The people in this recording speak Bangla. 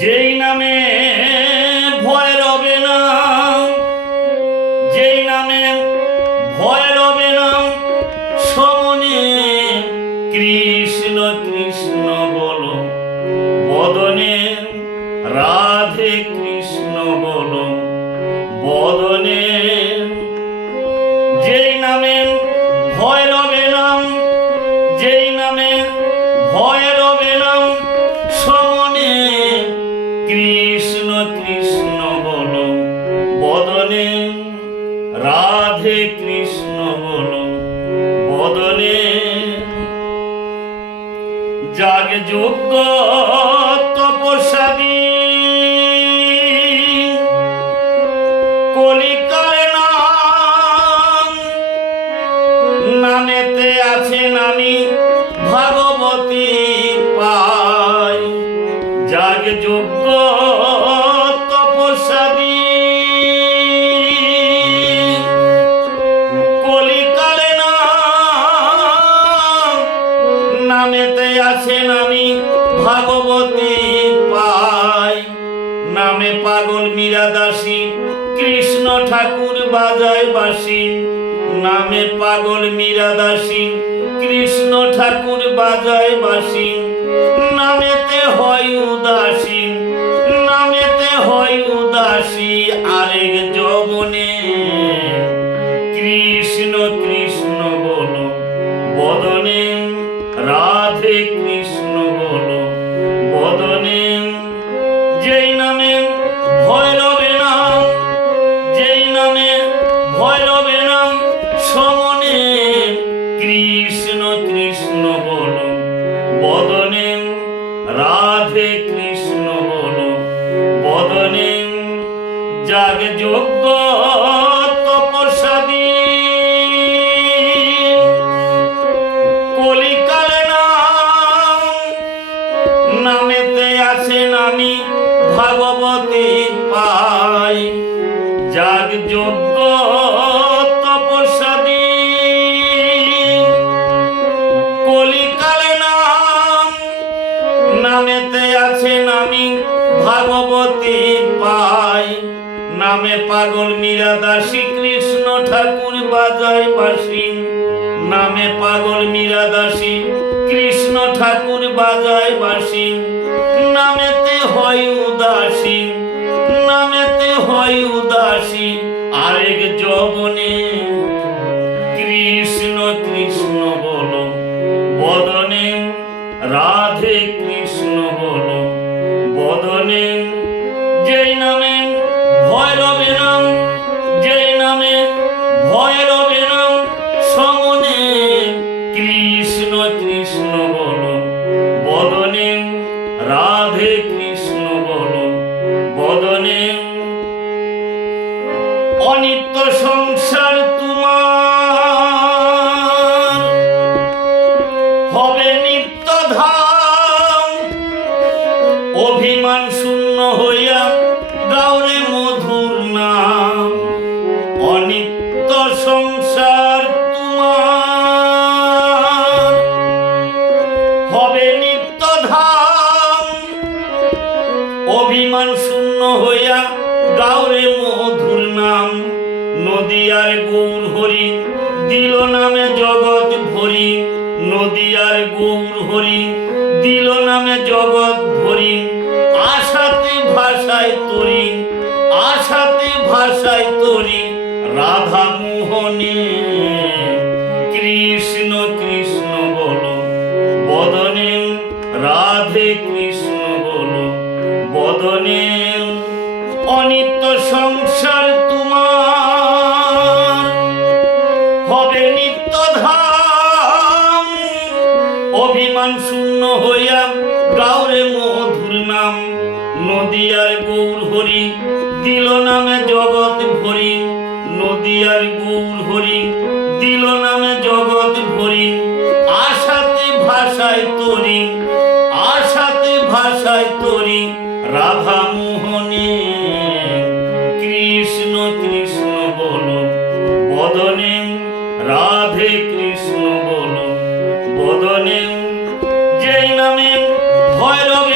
যেই নামে ভয় রবে না, যেই নামে ভয় রবে না, সমনে কৃষ্ণ কৃষ্ণ বলো, বদনে রাধে কৃষ্ণ বলো, বদনে। যেই নামে ভয় রবে না, যেই নামে ভয় রবে না, সমনে কৃষ্ণ কৃষ্ণ বলো, বদনে রাধে কৃষ্ণ বলো, বদনে। যাগ যোগ্য তপস্যাদি কলিকালে নাম, নামেতে আছে নামি ভাগবতী পাই। যাগ যোগ্য তপস্যাদি কলিকালে নাম, নামেতে আছে নামি ভাগবতী পাই। নামে পাগল মীরা দাসী, কৃষ্ণ ঠাকুর বাজায় বাঁশি। নামে পাগল মীরা দাসী, কৃষ্ণ ঠাকুর বাজায় বাঁশি। নামেতে হয় উদাসী, নামেতে হয় উদাসী আরেক যৌবনে। কৃষ্ণ কৃষ্ণ বলো, বদনে রাধে কৃষ্ণ বলো, বদনে। যেই নামে ভয় রবে না, যেই নামে ভয় রবে না, সমনে কৃষ্ণ কৃষ্ণ বলো, বদনে রাধে কৃষ্ণ বলো, বদনে। যাগ যোগ্য তপস্যাদি কলিকালে নাম, নামেতে আছে নামি ভাগবতী পাই। যাগ যোগ্য তপস্যাদি কলিকালে নাম, নামেতে আছে নামি ভাগবতী পাই। নামে পাগল মীরা দাসী, কৃষ্ণ ঠাকুর বাজায় বাঁশি। নামে পাগল মীরা দাসী, কৃষ্ণ ঠাকুর বাজায় বাঁশি। নামেতে হয় উদাসী, নামেতে হয় উদাসী আরেক যৌবনে। কৃষ্ণ কৃষ্ণ বলো, বদনে রাধে কৃষ্ণ বলো, বদনে। যেই নামে ভয় রবে না, যেই নামে ভয় রবে না, সমনে কৃষ্ণ কৃষ্ণ বলো, বদনে রাধে কৃষ্ণ বলো, বদনে। অনিত্য সংসার তোমার হবে নিত্য ধাম, অভিমান শূন্য হইয়া গাওরে মধুর নাম। অনিত্য সংসার তোমার হবে নিত্য ধাম, অভিমান শূন্য হইয়া গাওরে মধুর নাম। নদিয়ার গৌর হরি দিল নামে জগৎ ভরি, নদিয়ার গৌর হরি দিল নামে জগৎ ভরি। আশাতে ভাষায় তরি, আশাতে ভাষায় তরি রাধা মোহনে। কৃষ্ণ কৃষ্ণ বলো, বদনে রাধে কৃষ্ণ বলো, বদনে। অনিত্য সংসার তোমার হবে নিত্য ধাম, অভিমান শূন্য হইয়া গাওরে মধুর নাম। নদিয়ার গৌর হরি দিল নামে জগৎ ভরি, নদিয়ার গৌর হরি দিল নামে জগৎ ভরি। আশাতে ভাষায় তরি, আশাতে ভাষায় তরি রাধা মোহনে। কৃষ্ণ কৃষ্ণ বলো, বদনে রাধে কৃষ্ণ বলো, বদনে। যেই নামে ভৈরবে